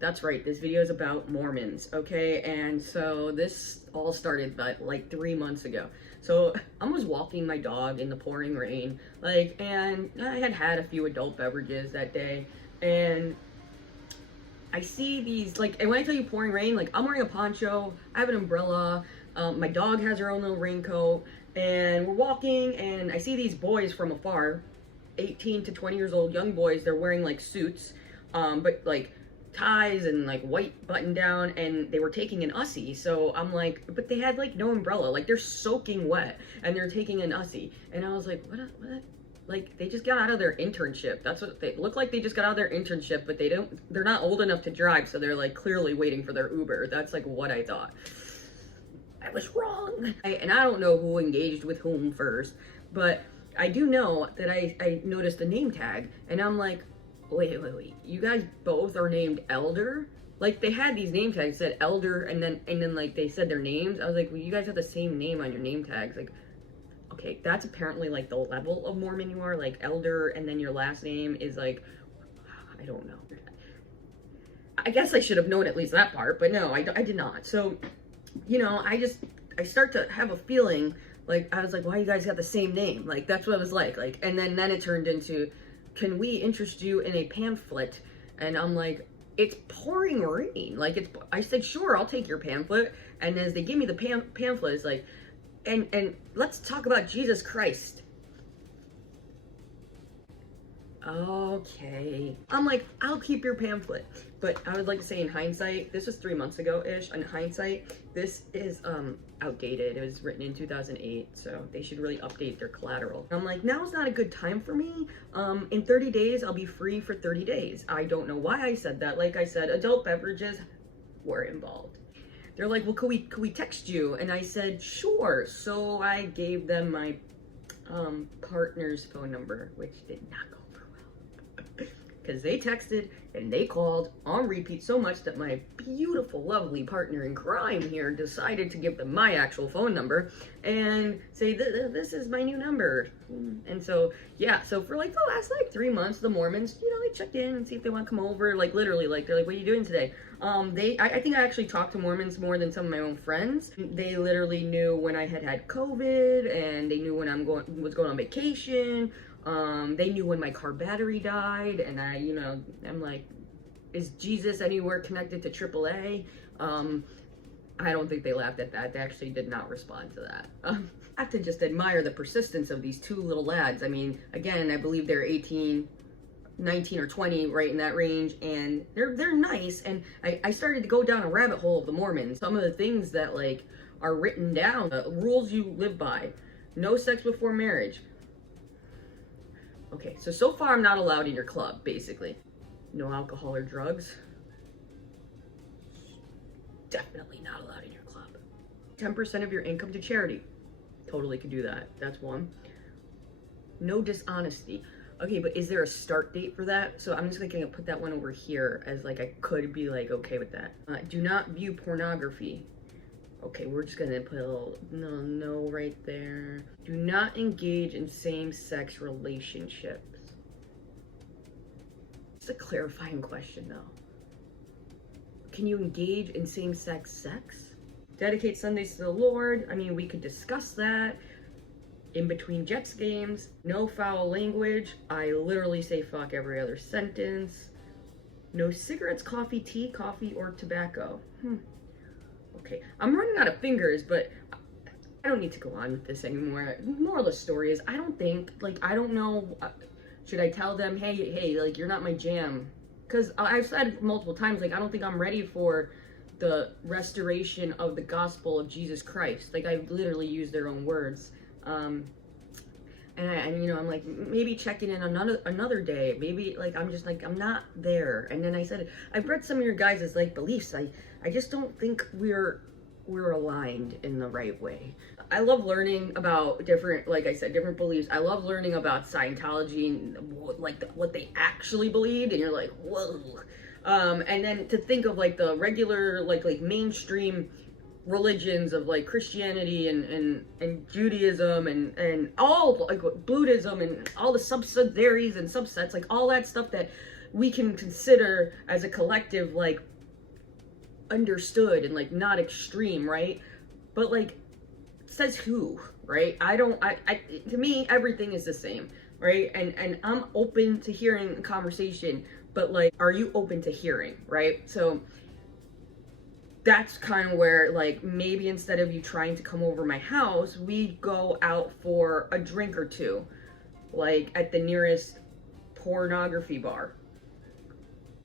That's right, this video is about Mormons, okay? And so this all started like 3 months ago. So I was walking my dog in the pouring rain, and I had had a few adult beverages that day, and I see these, and when I tell you pouring rain, I'm wearing a poncho, I have an umbrella, my dog has her own little raincoat, and we're walking, and I see these boys from afar, 18 to 20 years old, young boys. They're wearing suits, but ties and white button down, and they were taking an Ussie. So I'm like, but they had no umbrella, they're soaking wet, and they're taking an Ussie. And I was like, what? They just got out of their internship. That's what they look like. They just got out of their internship, but they're not old enough to drive, so they're clearly waiting for their Uber. That's what I thought. I was wrong. And I don't know who engaged with whom first, but I do know that I noticed a name tag, and I'm like, wait, you guys both are named Elder? They had these name tags that said Elder, and then they said their names. I was like, well, you guys have the same name on your name tags. Okay, that's apparently the level of Mormon you are, Elder, and then your last name is I don't know. I guess I should have known at least that part, but no, I did not. So, I start to have a feeling, I was like, why you guys got the same name? That's what it was like, and then it turned into, can we interest you in a pamphlet? And I'm like, it's pouring rain. I said, sure, I'll take your pamphlet. And as they give me the pamphlet, it's and let's talk about Jesus Christ. Okay. I'm like, I'll keep your pamphlet. But I would like to say, in hindsight, this was 3 months ago-ish. In hindsight, this is outdated. It was written in 2008, so they should really update their collateral. I'm like, now's not a good time for me. In 30 days, I'll be free for 30 days. I don't know why I said that. Like I said, adult beverages were involved. They're like, well, could we text you? And I said, sure. So I gave them my partner's phone number, which did not go over well. Because they texted and they called on repeat so much that my beautiful, lovely partner in crime here decided to give them my actual phone number and say, this is my new number. And so, yeah, so for the last 3 months, the Mormons, they checked in and see if they want to come over, literally, they're like, what are you doing today? I think I actually talked to Mormons more than some of my own friends. They literally knew when I had COVID, and they knew when was going on vacation. They knew when my car battery died, and I'm like, is Jesus anywhere connected to AAA? I don't think they laughed at that. They actually did not respond to that. I have to just admire the persistence of these two little lads. I mean, again, I believe they're 18, 19 or 20, right in that range, and they're nice. And I started to go down a rabbit hole of the Mormons. Some of the things that are written down, rules you live by: no sex before marriage. Okay, so far I'm not allowed in your club, basically. No alcohol or drugs. Definitely not allowed in your club. 10% of your income to charity. Totally could do that. That's one. No dishonesty. Okay, but is there a start date for that? So I'm just gonna put that one over here as I could be okay with that. Do not view pornography. Okay, we're just gonna put a little no right there. Do not engage in same-sex relationships. It's a clarifying question though. Can you engage in same-sex sex? Dedicate Sundays to the Lord. I mean, we could discuss that. In between Jets games, no foul language. I literally say fuck every other sentence. No cigarettes, coffee, or tobacco. Okay, I'm running out of fingers, but I don't need to go on with this anymore. Moral of the story is, I don't think, I don't know, should I tell them, hey, you're not my jam? Because I've said multiple times, I don't think I'm ready for the restoration of the gospel of Jesus Christ. I've literally used their own words. And I'm like, maybe checking in another day. Maybe I'm just I'm not there. And then I said, I've read some of your guys' beliefs. I just don't think we're aligned in the right way. I love learning about different beliefs. I love learning about Scientology and what they actually believed. And you're like, whoa. And then to think of the regular mainstream religions of Christianity and Judaism and all Buddhism and all the subsidiaries and subsets, all that stuff that we can consider as a collective, like, understood and, like, not extreme, right? But, like, says who, right? To me, everything is the same, right? And I'm open to hearing a conversation, but, like, are you open to hearing, right? So that's kind of where, like, maybe instead of you trying to come over my house, we go out for a drink or two, like at the nearest pornography bar.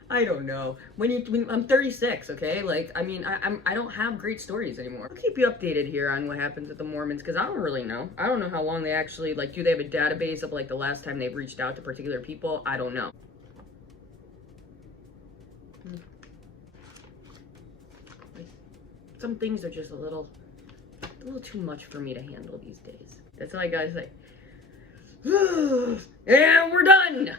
I don't know. When I'm 36, okay? Like, I mean, I don't have great stories anymore. I'll keep you updated here on what happens with the Mormons, because I don't really know. I don't know how long they actually, like, do they have a database of, like, the last time they've reached out to particular people? I don't know. Like, some things are just a little too much for me to handle these days. That's all I gotta say. And we're done!